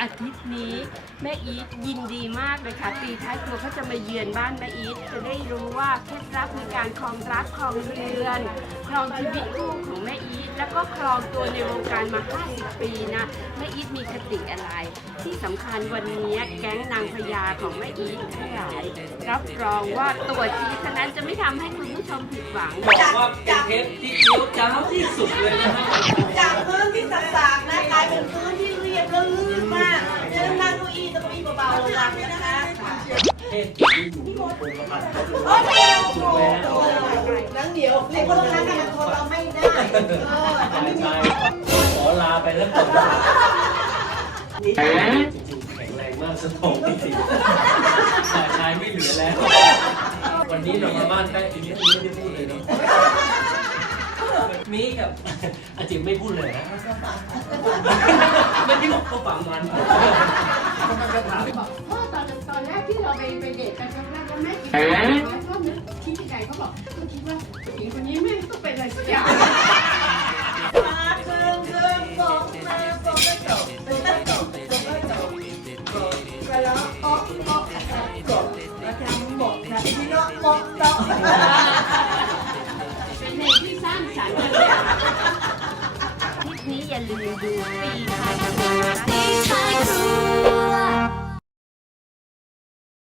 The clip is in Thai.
อาทิตย์นี้แม่อีทยินดีมากเลยค่ะตีท้ายครัวเขาจะมาเยือนบ้านแม่อีทจะได้รู้ว่าเคล็ดลับในการครองรักครองเรือนครองชีวิตคู่ของแม่อีทแล้วก็ครองตัวในวงการมา 50 ปีนะแม่อีทมีคติอะไร ที่สำคัญวันนี้แก๊งนางพญาของแม่อีททั้งหลายรับรองว่าตัวชี้เท่านั้นจะไม่ทำให้คุณผู้ชมผิดหวัง บอกว่าเป็นเทปที่เคี้ยวจ้าวที่สุดเลยนะครับจากพื้นที่สากๆนะกลายเป็นพื้นที่เรียบแล้วลื่นมากเดิน นั่งเก้าอี้ตะกี้เบาๆระวังนะคะเทปที่อยู่บนโครงกระพันโอ้โหนั่งเดียวไอ้คนนั้นน่ะมันทนเราไม่ได้เออชายชายขอลาไปแล้วก่อนจริงๆแข็งแรงมากสมองจริงๆชายชายไม่เหลือแล้ว วันนี้เรามาบ้านใกล้ทีนี้ไม่ได้พูดเลยเนาะมีกับอาจิมไม่พูดเลยนะไม่ได้บอกก็ฝังมัน พ่อตอนตอนแรกที่เราไปไปเดทกันครั้งแรกแล้วแม่คิดว่าพ่อนึกคิดยังไงเขาบอกก็คิดว่าผู้หญิงคนนี้แม่งต้องเป็นอะไรสักอย่างมาเคืองเคืองบอกมาบอกไม่จบไม่จบไม่จบก็แล้วอ๊อกอ๊อกจบแล้วทำหมดนะพี่น้องหมดต่อเป็นเพลงที่สร้างสรรค์กันเลยคลิปนี้อย่าลืมดูปีไทย